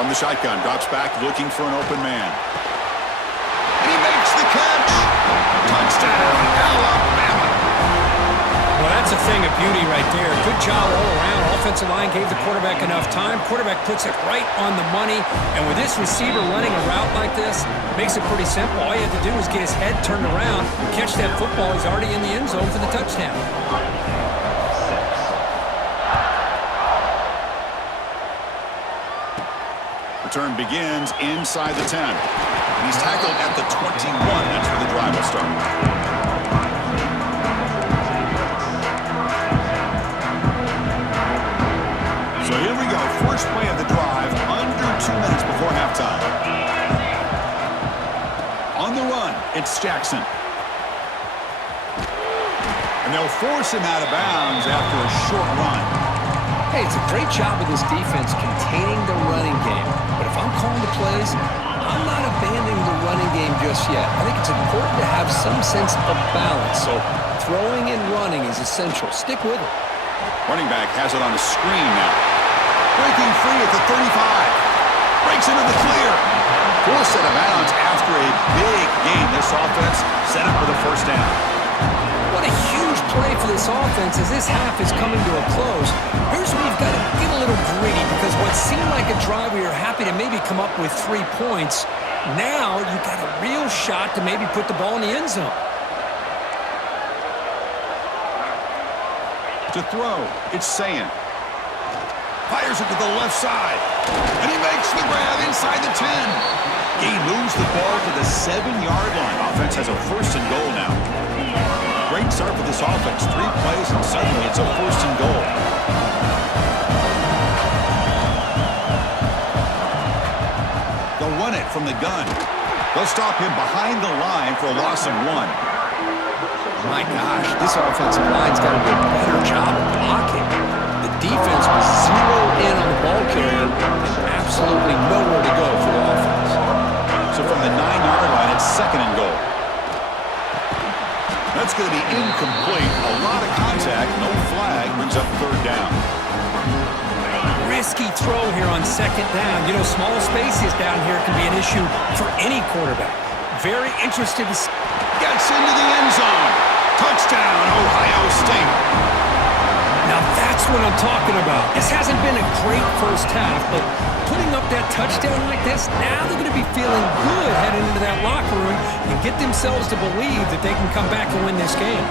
From the shotgun, drops back looking for an open man. And he makes the catch. Touchdown, Alabama. Well, that's a thing of beauty right there. Good job all around. Offensive line gave the quarterback enough time. Quarterback puts it right on the money. And with this receiver running a route like this, makes it pretty simple. All you have to do is get his head turned around, catch that football. He's already in the end zone for the touchdown. Return begins inside the 10. And he's tackled at the 21. That's where the drive will start. So here we go. First play of the drive, under 2 minutes before halftime. On the run, it's Jackson. And they'll force him out of bounds after a short run. Hey, it's a great job of this defense containing the running game. But if I'm calling the plays, I'm not abandoning the running game just yet. I think it's important to have some sense of balance. So throwing and running is essential. Stick with it. Running back has it on the screen now. Breaking free at the 35. Breaks into the clear. Forced out of bounds after a big gain. This offense set up with a first down. What a huge play for this offense as this half is coming to a close. Here's where you've got to get a little greedy because what seemed like a drive where you're happy to maybe come up with 3 points, now you've got a real shot to maybe put the ball in the end zone. To throw, it's Sayin. Fires it to the left side. And he makes the grab inside the 10. He moves the ball to the 7-yard line. Offense has a first and goal now. Great start for this offense. 3 plays and suddenly it's a first and goal. They'll run it from the gun. They'll stop him behind the line for a loss of 1. My gosh, this offensive line's got to do a better job of blocking. The defense was zeroed in on the ball carrier and absolutely nowhere to go for the offense. So from the 9-yard line, it's second and goal. That's going to be incomplete. A lot of contact, no flag, brings up third down. Risky throw here on second down. You know, small spaces down here can be an issue for any quarterback. Very interested to see. Gets into the end zone. Touchdown, Ohio State. Now that's what I'm talking about. This hasn't been a great first half, but putting up that touchdown like this, now they're going to be feeling good heading into that locker room and get themselves to believe that they can come back and win this game.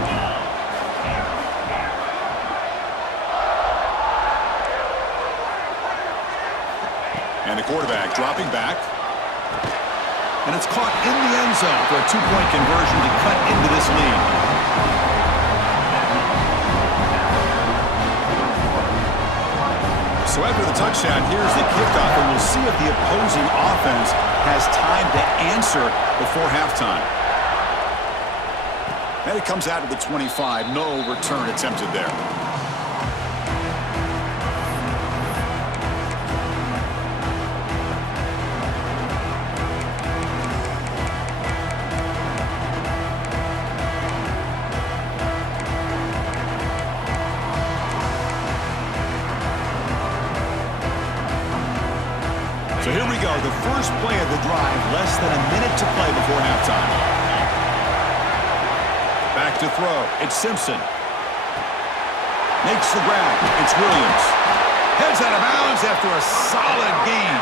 And the quarterback dropping back. And it's caught in the end zone for a 2-point conversion to cut into this lead. So after the touchdown, here's the kickoff, and we'll see if the opposing offense has time to answer before halftime. And it comes out of the 25. No return attempted there. So here we go, the first play of the drive, less than a minute to play before halftime. Back to throw, it's Simpson. Makes the grab, it's Williams. Heads out of bounds after a solid gain.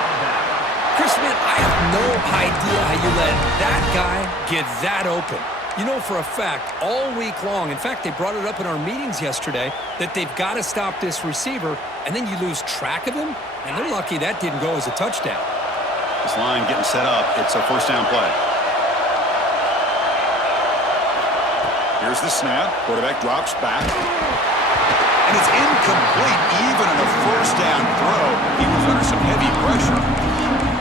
Chris, man, I have no idea how you let that guy get that open. You know for a fact, all week long, in fact, they brought it up in our meetings yesterday, that they've got to stop this receiver, and then you lose track of him, and they're lucky that didn't go as a touchdown. This line getting set up. It's a first down play. Here's the snap. Quarterback drops back. And it's incomplete, even on a first down throw. He was under some heavy pressure.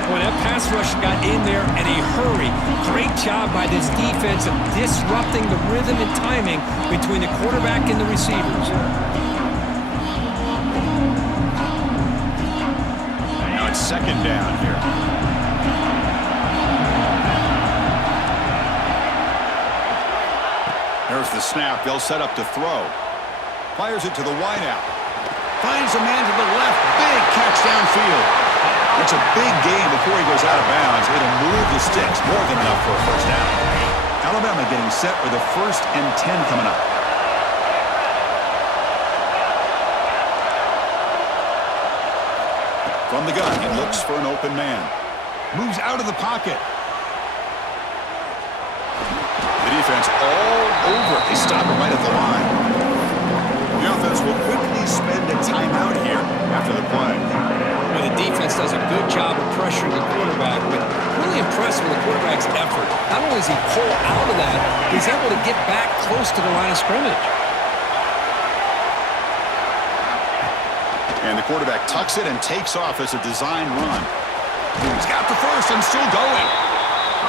Boy, that pass rush got in there in a hurry. Great job by this defense of disrupting the rhythm and timing between the quarterback and the receivers. Now it's second down here. There's the snap. They'll set up to throw. Fires it to the wideout. Finds a man to the left. Big catch downfield. It's a big gain before he goes out of bounds. It'll move the sticks, more than enough for a first down. Alabama getting set for the 1st and 10 coming up. From the gun, he looks for an open man. Moves out of the pocket. The defense all over. They stop him right at the line. The offense will quickly spend a timeout here after the play. Well, the defense does a good job of pressuring the quarterback, but really impressed with the quarterback's effort. Not only does he pull out of that, he's able to get back close to the line of scrimmage. And the quarterback tucks it and takes off as a design run. He's got the first and still going.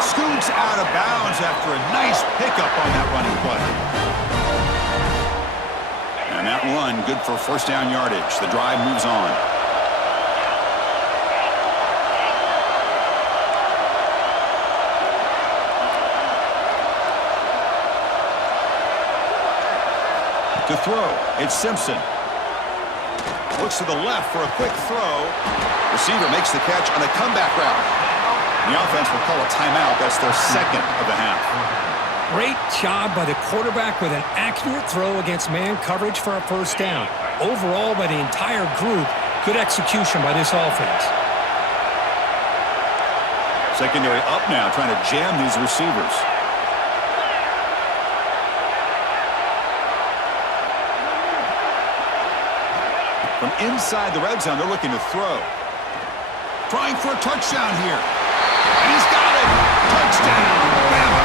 Scoots out of bounds after a nice pickup on that running play. And that run, good for first down yardage. The drive moves on. To throw, it's Simpson. Looks to the left for a quick throw. Receiver makes the catch on a comeback route. The offense will call a timeout. That's their 2nd of the half. Great job by the quarterback with an accurate throw against man coverage for a first down. Overall, by the entire group, good execution by this offense. Secondary up now, trying to jam these receivers. From inside the red zone, they're looking to throw. Trying for a touchdown here. And he's got it! Touchdown, Bama!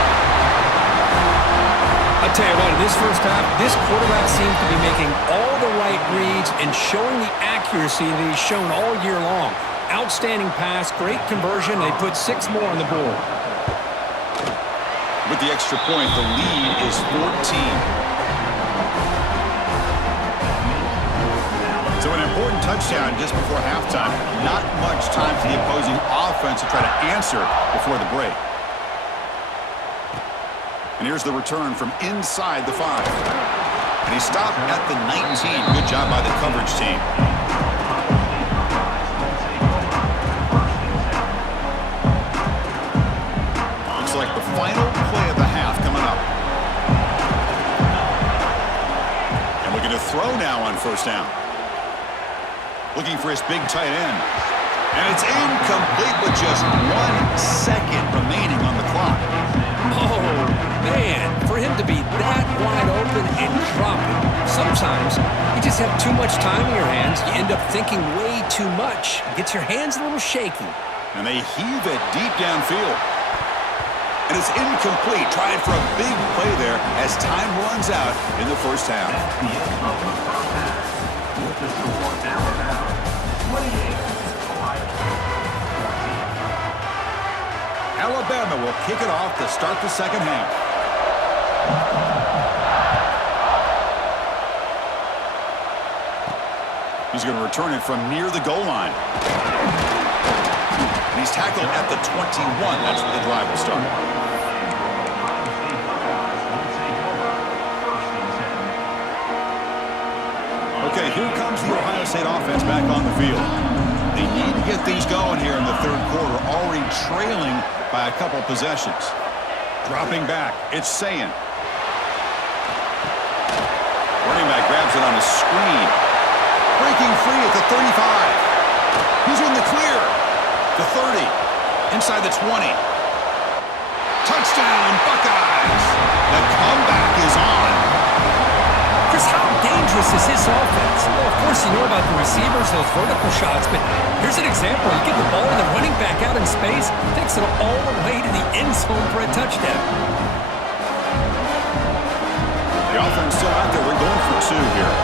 I'll tell you what, in this first half, this quarterback seems to be making all the right reads and showing the accuracy that he's shown all year long. Outstanding pass, great conversion. They put 6 more on the board. With the extra point, the lead is 14. So an important touchdown just before halftime. Not much time for the opposing offense to try to answer before the break. And here's the return from inside the 5. And he stopped at the 19. Good job by the coverage team. Looks like the final play of the half coming up. And looking to throw now on first down. Looking for his big tight end. And it's incomplete with just 1 second remaining on the clock. Oh, man, for him to be that wide open and drop it. Sometimes you just have too much time in your hands. You end up thinking way too much. Gets your hands a little shaky. And they heave it deep downfield. And it's incomplete. Trying for a big play there as time runs out in the first half. Alabama will kick it off to start the second half. He's going to return it from near the goal line. And he's tackled at the 21. That's where the drive will start. Okay, here comes the Ohio State offense back on the field. They need to get things going here in the third quarter, already trailing by a couple possessions. Dropping back, it's Sayin. Running back grabs it on a screen. Breaking free at the 35. He's in the clear. The 30. Inside the 20. Touchdown, Buckeyes. The comeback is on. Chris, how dangerous is this offense? Well, of course, you know about the receivers, those vertical shots, but here's an example. You get the ball to the running back out in space, takes it all the way to the end zone for a touchdown. The offense still out there. We're going for 2 here.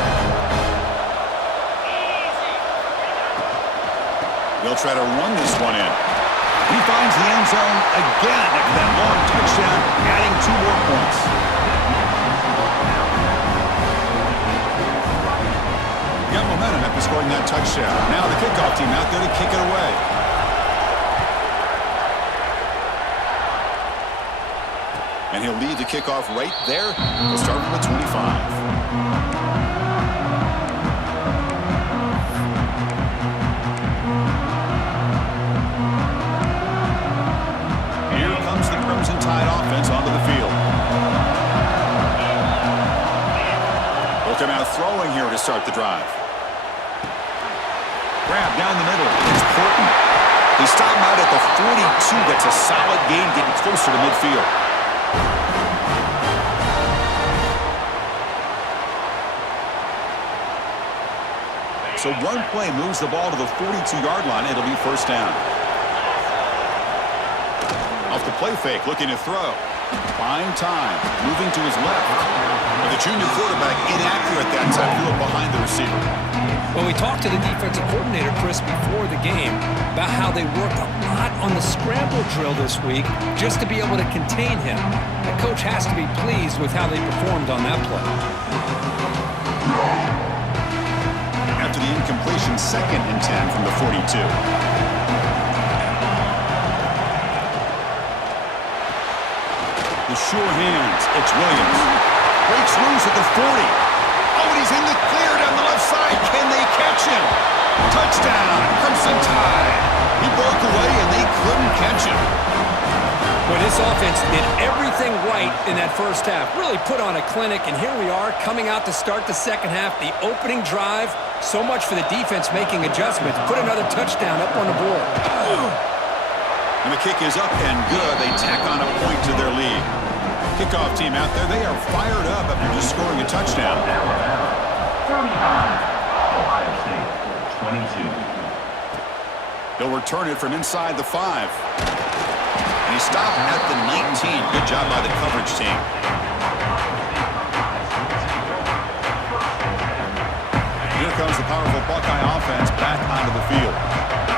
They'll try to run this one in. He finds the end zone again after that long touchdown, adding 2 more points. Got momentum after scoring that touchdown. Now the kickoff team out there to kick it away. And he'll lead the kickoff right there. He'll start from the 25. They're now throwing here to start the drive. Grab down the middle. It's Porton. They stop him out at the 42. That's a solid gain, getting closer to midfield. So one play moves the ball to the 42-yard line. It'll be first down. Off the play fake, looking to throw. Buying time, moving to his left. But the junior quarterback inaccurate that time, threw it behind the receiver. When we talked to the defensive coordinator, Chris, before the game about how they worked a lot on the scramble drill this week just to be able to contain him. The coach has to be pleased with how they performed on that play. After the incompletion, 2nd and 10 from the 42. The sure hands, it's Williams. Breaks loose at the 40. Oh, and he's in the clear down the left side. Can they catch him? Touchdown, Crimson Tide. He broke away and they couldn't catch him. Well, this offense did everything right in that first half. Really put on a clinic, and here we are coming out to start the second half. The opening drive, so much for the defense making adjustments. Put another touchdown up on the board. And the kick is up and good. They tack on a point to their lead. Kickoff team out there, they are fired up after just scoring a touchdown. Ohio State, 22. They'll return it from inside the 5. And he stopped at the 19. Good job by the coverage team. Here comes the powerful Buckeye offense back onto the field.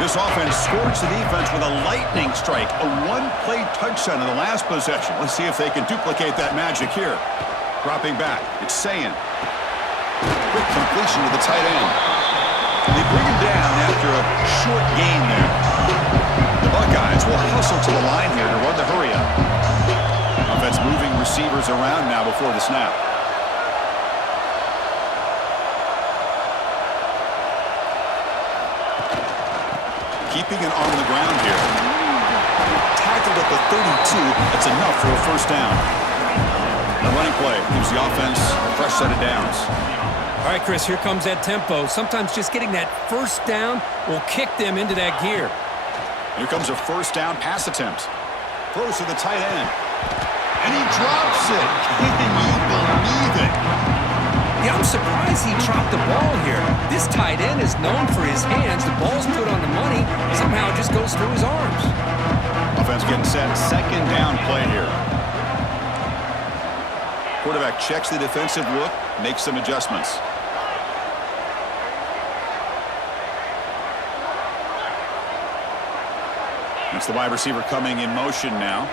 This offense scorched the defense with a lightning strike, a one-play touchdown in the last possession. Let's see if they can duplicate that magic here. Dropping back, it's Sayin. Quick completion to the tight end. They bring him down after a short gain there. The Buckeyes will hustle to the line here to run the hurry-up. Offense moving receivers around now before the snap. Keeping it on the ground here. Tackled at the 32. That's enough for a first down. The running play gives the offense a fresh set of downs. All right, Chris, here comes that tempo. Sometimes just getting that first down will kick them into that gear. Here comes a first down pass attempt. Throws to the tight end. And he drops it. Can you believe it? Yeah, I'm surprised he dropped the ball here. This tight end is known for his hands. The ball's put on the money. Somehow it just goes through his arms. Offense getting set. Second down play here. Quarterback checks the defensive look, makes some adjustments. It's the wide receiver coming in motion now.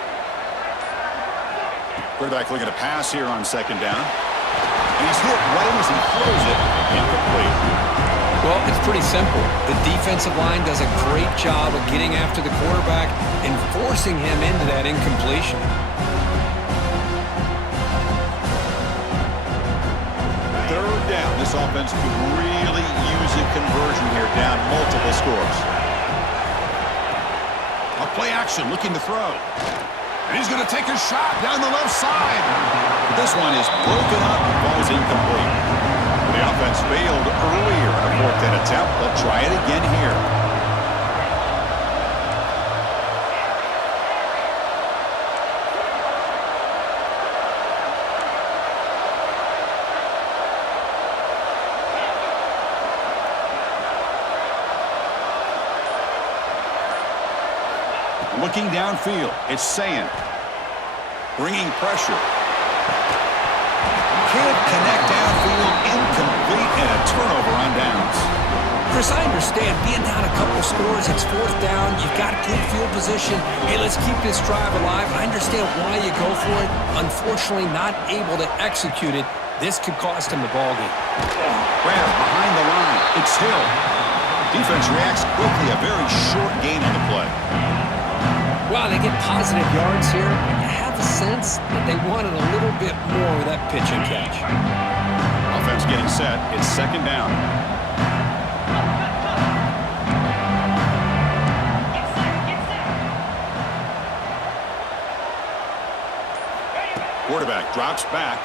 Quarterback looking to pass here on second down. And he's hit right as he throws it. Incomplete. Well, it's pretty simple. The defensive line does a great job of getting after the quarterback and forcing him into that incompletion. Third down. This offense could really use a conversion here, down multiple scores. A play action, looking to throw. And he's going to take a shot down the left side. This one is broken up, falls incomplete. The offense failed earlier on a fourth down attempt. They'll try it again here. Looking downfield, it's Sayin. Bringing pressure. Can't connect downfield, incomplete, and a turnover on downs. Chris, I understand being down a couple scores, it's fourth down, you've got good field position. Hey, let's keep this drive alive. I understand why you go for it. Unfortunately, not able to execute it. This could cost him the ballgame. Grab behind the line, it's Hill. Defense reacts quickly, a very short gain on the play. Wow, they get positive yards here. You have a sense that they wanted a little bit more with that pitch and catch. Offense getting set. It's second down. Quarterback drops back.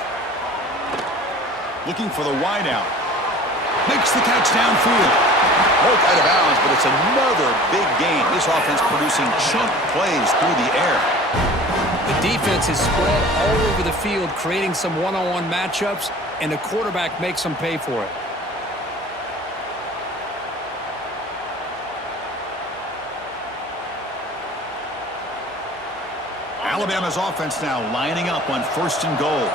Looking for the wide out. Makes the catch downfield. Broke out of bounds, but it's another big gain. This offense producing chunk plays through the air. The defense is spread all over the field, creating some one-on-one matchups, and the quarterback makes them pay for it. Alabama's offense now lining up on 1st and goal.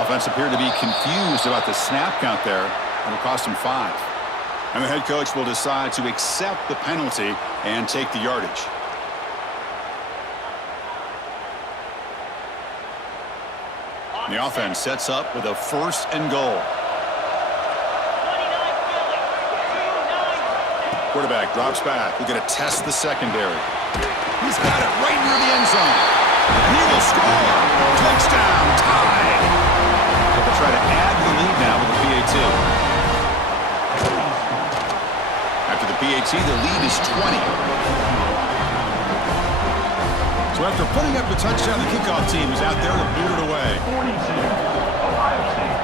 Offense appeared to be confused about the snap count there. It'll cost him 5. And the head coach will decide to accept the penalty and take the yardage. The offense sets up with a 1st and goal. Quarterback drops back. We're going to test the secondary. He's got it right near the end zone. And he will score. Touchdown, tied. They'll try to add to the lead now with the PAT. After the PAT, the lead is 20. So after putting up the touchdown, the kickoff team is out there to boot it away. 42, Ohio State,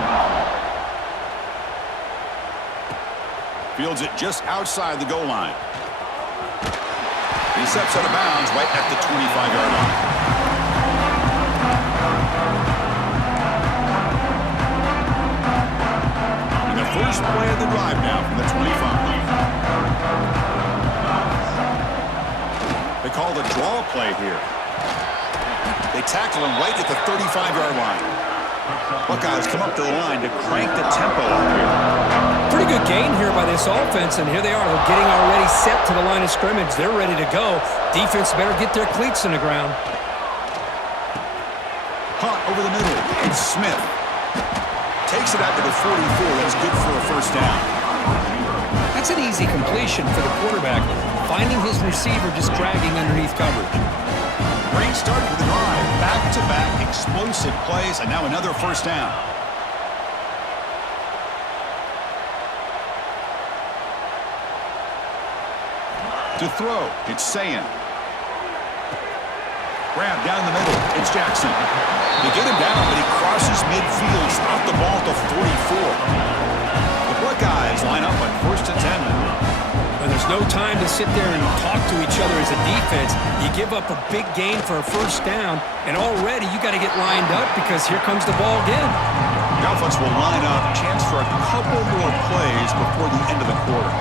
22. Fields it just outside the goal line. He steps out of bounds right at the 25-yard line. And the first play of the drive now from the 25. They call the draw play here. They tackle him right at the 35-yard line. Buckeyes come up to the line to crank the tempo up here. Pretty good gain here by this offense, and here they are. They're getting already set to the line of scrimmage. They're ready to go. Defense better get their cleats in the ground. Hunt over the middle. And Smith takes it out to the 44. That's good for a 1st down. That's an easy completion for the quarterback, finding his receiver just dragging underneath coverage. Great start for the drive. Back-to-back explosive plays, and now another 1st down. To throw, it's Sayin. Grab down the middle, it's Jackson. They get him down, but he crosses midfield, stop the ball at the 44. The Buckeyes line up on 1st and 10 now. And there's no time to sit there and talk to each other as a defense. You give up a big gain for a 1st down, and already you got to get lined up because here comes the ball again. The offense will line up, chance for a couple more plays before the end of the quarter.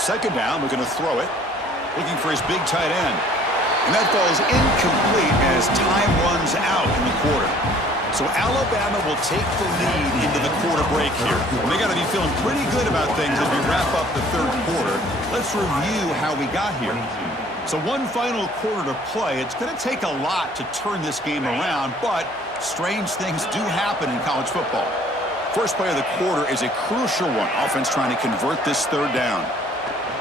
Second down, we're going to throw it. Looking for his big tight end. And that ball is incomplete as time runs out in the quarter. So Alabama will take the lead into the quarter break here. They got to be feeling pretty good about things as we wrap up the 3rd quarter. Let's review how we got here. So one final quarter to play. It's going to take a lot to turn this game around, but strange things do happen in college football. First play of the quarter is a crucial one. Offense trying to convert this 3rd down.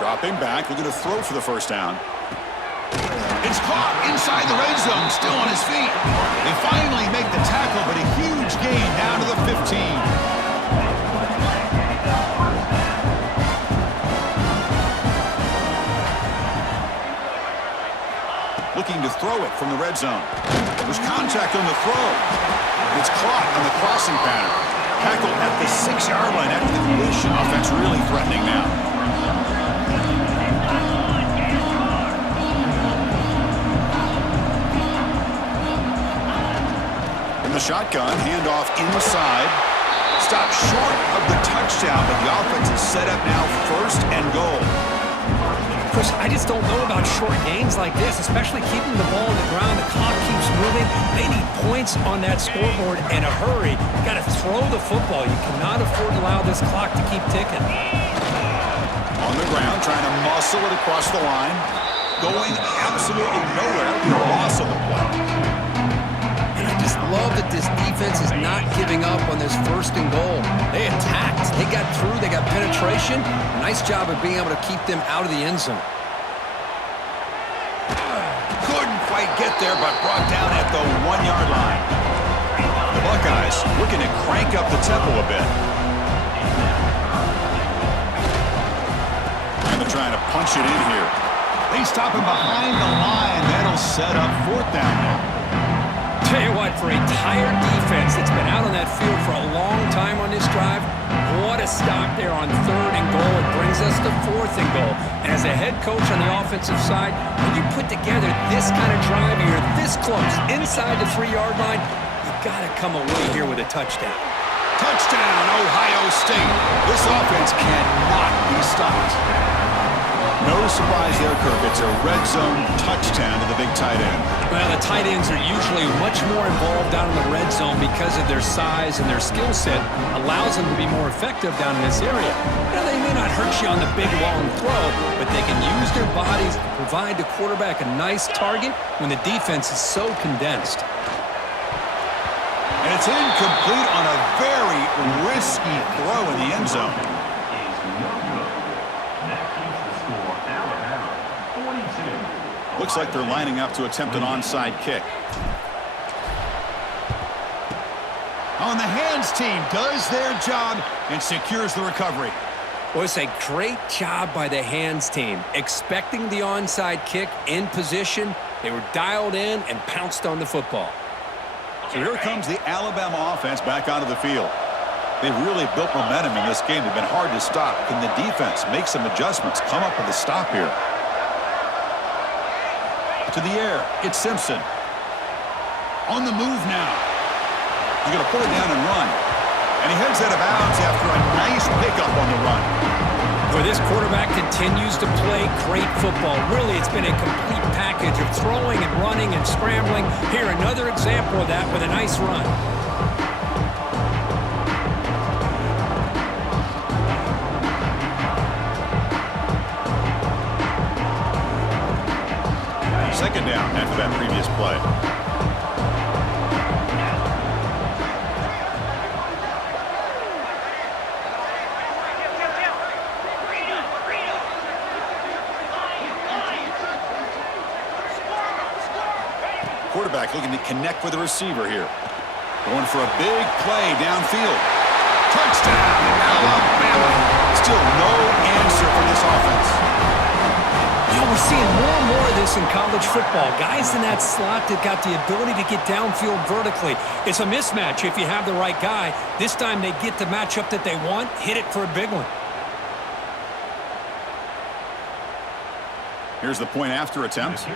Dropping back, we're going to throw for the 1st down. It's caught inside the red zone, still on his feet. They finally make the tackle, but a huge gain down to the 15. Looking to throw it from the red zone. There's contact on the throw. It's caught on the crossing pattern. Tackled at the 6-yard line after the completion. Offense really threatening now. The shotgun, handoff inside. Stopped short of the touchdown, but the offense is set up now 1st and goal. Chris, I just don't know about short gains like this, especially keeping the ball on the ground. The clock keeps moving. They need points on that scoreboard in a hurry. You got to throw the football. You cannot afford to allow this clock to keep ticking. On the ground, trying to muscle it across the line. Going absolutely nowhere. Loss of the play. Just love that this defense is not giving up on this 1st and goal. They attacked. They got through. They got penetration. Nice job of being able to keep them out of the end zone. Couldn't quite get there, but brought down at the 1-yard line. The Buckeyes looking to crank up the tempo a bit. trying to punch it in here. They stop him behind the line. That'll set up 4th down now. Tell you what, for a tired defense that's been out on that field for a long time on this drive, what a stop there on 3rd and goal. It brings us to 4th and goal. And as a head coach on the offensive side, when you put together this kind of drive, you're this close, inside the 3-yard line, you got to come away here with a touchdown. Touchdown, Ohio State. This offense cannot be stopped. No surprise there, Kirk. It's a red zone touchdown to the big tight end. Well, the tight ends are usually much more involved down in the red zone because of their size and their skill set allows them to be more effective down in this area. Now, they may not hurt you on the big, long throw, but they can use their bodies to provide the quarterback a nice target when the defense is so condensed. And it's incomplete on a very risky throw in the end zone. Looks like they're lining up to attempt an onside kick. On the hands team does their job and secures the recovery. Well, it's a great job by the hands team. Expecting the onside kick in position, they were dialed in and pounced on the football. So here comes the Alabama offense back onto the field. They've really built momentum in this game. They've been hard to stop. Can the defense make some adjustments, come up with a stop here? To the air, it's Simpson. On the move now. He's going to pull it down and run. And he heads out of bounds after a nice pickup on the run. Where this quarterback continues to play great football. Really, it's been a complete package of throwing and running and scrambling. Here, another example of that with a nice run. Second down after that previous play. Quarterback looking to connect with the receiver here. Going for a big play downfield. Touchdown, Alabama. Still no answer from this offense. You know, we're seeing more and more of this in college football. Guys in that slot that got the ability to get downfield vertically. It's a mismatch if you have the right guy. This time they get the matchup that they want, hit it for a big one. Here's the point after attempt.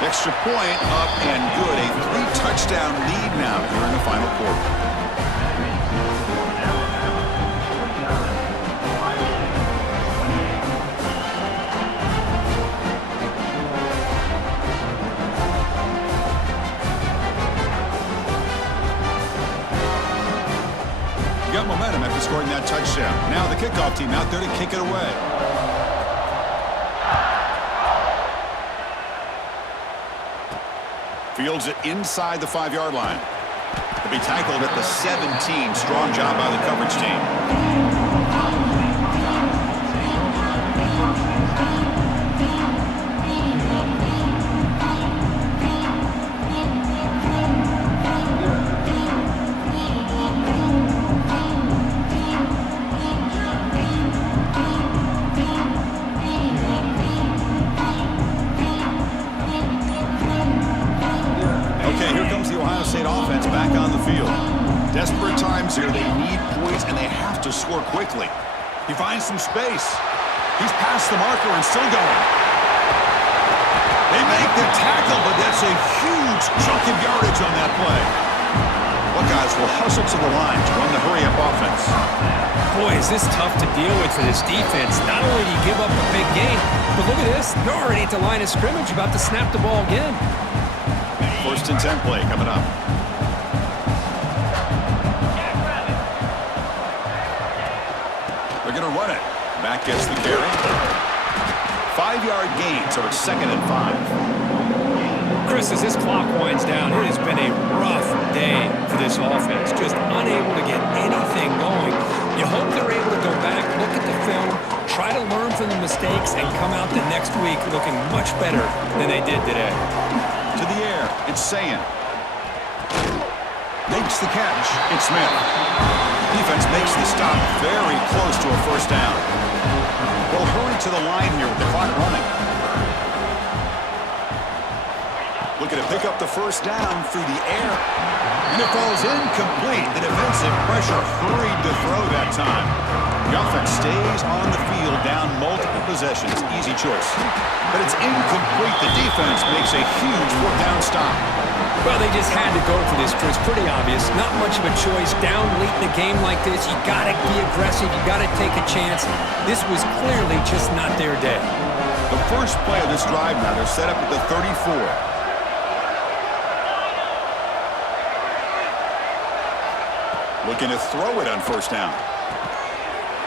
Extra point up and good. A 3-touchdown lead now here in the final quarter. Got momentum after scoring that touchdown. Now the kickoff team out there to kick it away. Fields it inside the 5-yard line. To be tackled at the 17. Strong job by the coverage team. Offense back on the field. Desperate times here. They need points, and they have to score quickly. He finds some space. He's past the marker and still going. They make the tackle, but that's a huge chunk of yardage on that play. Buckeyes will hustle to the line to run the hurry-up offense. Boy, is this tough to deal with for this defense. Not only do you give up a big gain, but look at this. They're already at the line of scrimmage, about to snap the ball again. 1st and 10 play coming up. They're going to run it. Back gets the carry. 5-yard gain, so it's 2nd and 5. Chris, as this clock winds down, it has been a rough day for this offense. Just unable to get anything going. You hope they're able to go back, look at the film, try to learn from the mistakes, and come out the next week looking much better than they did today. To the air, it's Sayin. Makes the catch. It's Smith. Defense makes the stop very close to a first down. They'll hurry to the line here with the clock running. Looking to pick up the first down through the air. And it falls incomplete. The defensive pressure hurried to throw that time. The offense stays on the field down multiple possessions. Easy choice. But it's incomplete. The defense makes a huge fourth down stop. Well, they just had to go for this, Chris. Pretty obvious. Not much of a choice. Down late in the game like this, you got to be aggressive. You got to take a chance. This was clearly just not their day. The first play of this drive now, they're set up at the 34. Looking to throw it on first down.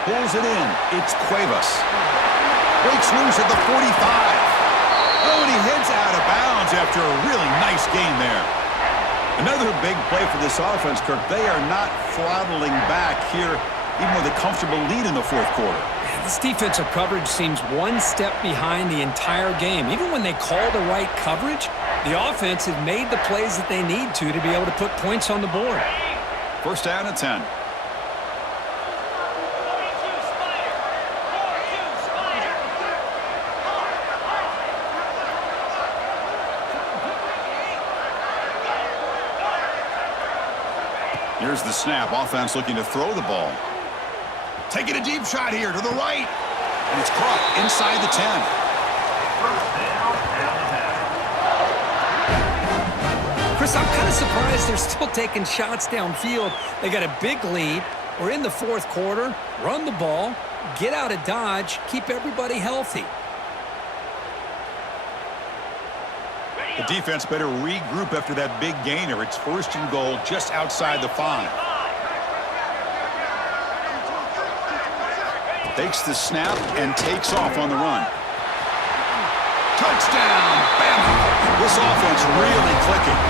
Pulls it in. It's Cuevas. Breaks loose at the 45. Oh, and he heads out of bounds after a really nice gain there. Another big play for this offense, Kirk. They are not throttling back here, even with a comfortable lead in the fourth quarter. This defensive coverage seems one step behind the entire game. Even when they call the right coverage, the offense has made the plays that they need to be able to put points on the board. First down at 10. Here's the snap. Offense looking to throw the ball. Taking a deep shot here to the right. And it's caught inside the 10. Chris, I'm kind of surprised they're still taking shots downfield. They got a big lead. We're in the fourth quarter. Run the ball. Get out of Dodge. Keep everybody healthy. The defense better regroup after that big gainer. It's first and goal just outside the 5. Takes the snap and takes off on the run. Touchdown, Bama! This offense really clicking.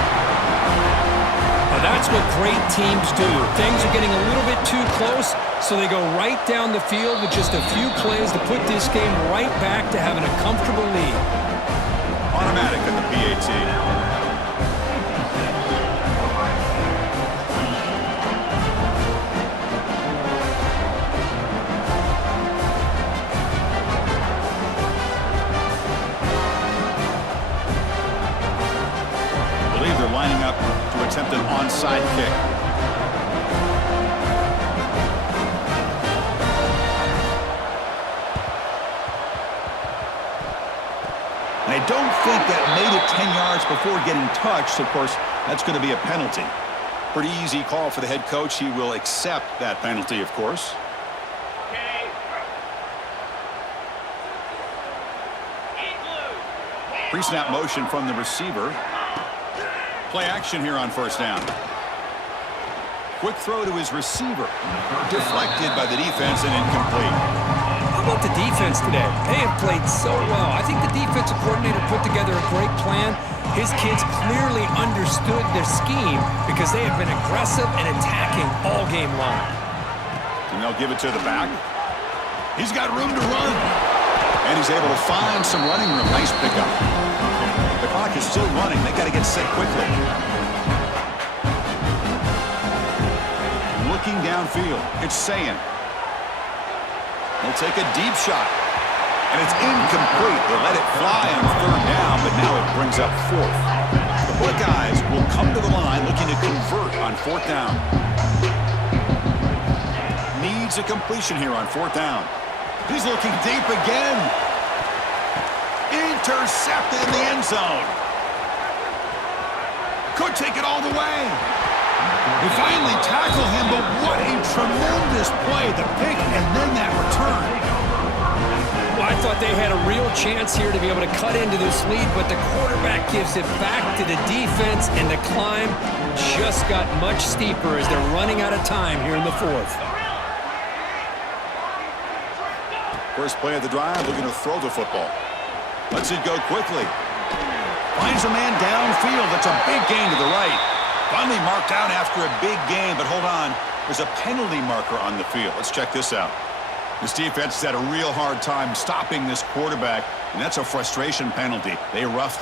Now that's what great teams do. Things are getting a little bit too close, so they go right down the field with just a few plays to put this game right back to having a comfortable lead. Automatic at the PAT. Lining up to attempt an onside kick. And I don't think that made it 10 yards before getting touched. Of course, that's going to be a penalty. Pretty easy call for the head coach. He will accept that penalty, of course. Pre-snap motion from the receiver. Play action here on first down. Quick throw to his receiver. Deflected by the defense and incomplete. How about the defense today? They have played so well. I think the defensive coordinator put together a great plan. His kids clearly understood their scheme because they have been aggressive and attacking all game long. And they'll give it to the back. He's got room to run. And he's able to find some running room. Nice pickup. The clock is still running. They got to get set quickly. Looking downfield. It's Sayin. He'll take a deep shot. And it's incomplete. They let it fly on third down, but now it brings up fourth. The Buckeyes will come to the line looking to convert on fourth down. Needs a completion here on fourth down. He's looking deep again. Intercepted in the end zone. Could take it all the way. We finally tackle him, but what a tremendous play. The pick and then that return. Well, I thought they had a real chance here to be able to cut into this lead, but the quarterback gives it back to the defense, and the climb just got much steeper as they're running out of time here in the fourth. First play of the drive, looking to throw the football. Lets it go quickly. Finds a man downfield. That's a big gain to the right. Finally marked out after a big gain, but hold on. There's a penalty marker on the field. Let's check this out. This defense has had a real hard time stopping this quarterback, and that's a frustration penalty. They roughed